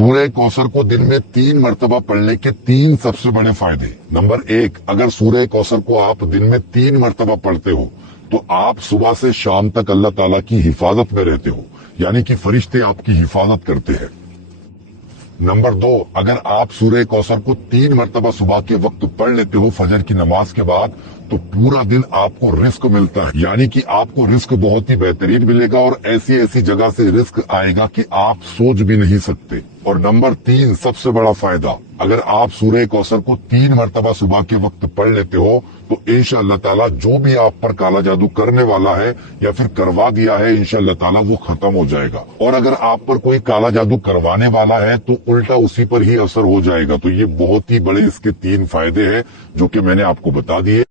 सूरह कौसर को दिन में 3 मरतबा पढ़ने के 3 सबसे बड़े फायदे। नंबर 1, अगर सूरह कौसर को आप दिन में 3 मरतबा पढ़ते हो तो आप सुबह से शाम तक अल्लाह ताला की हिफाजत में रहते हो, यानी कि फरिश्ते आपकी हिफाजत करते हैं। नंबर 2, अगर आप सूरह कौसर को 3 मरतबा सुबह के वक्त पढ़ लेते हो फजर की नमाज के बाद, तो पूरा दिन आपको रिस्क मिलता है, यानी कि आपको रिस्क बहुत ही बेहतरीन मिलेगा और ऐसी ऐसी जगह से रिस्क आएगा कि आप सोच भी नहीं सकते। और नंबर 3, सबसे बड़ा फायदा, अगर आप सूरह कौसर को 3 मरतबा सुबह के वक्त पढ़ लेते हो तो इंशाअल्लाह ताला जो भी आप पर काला जादू करने वाला है या फिर करवा दिया है, इंशाअल्लाह ताला वो खत्म हो जाएगा। और अगर आप पर कोई काला जादू करवाने वाला है तो उल्टा उसी पर ही असर हो जाएगा। तो ये बहुत ही बड़े इसके 3 फायदे हैं जो कि मैंने आपको बता दिए।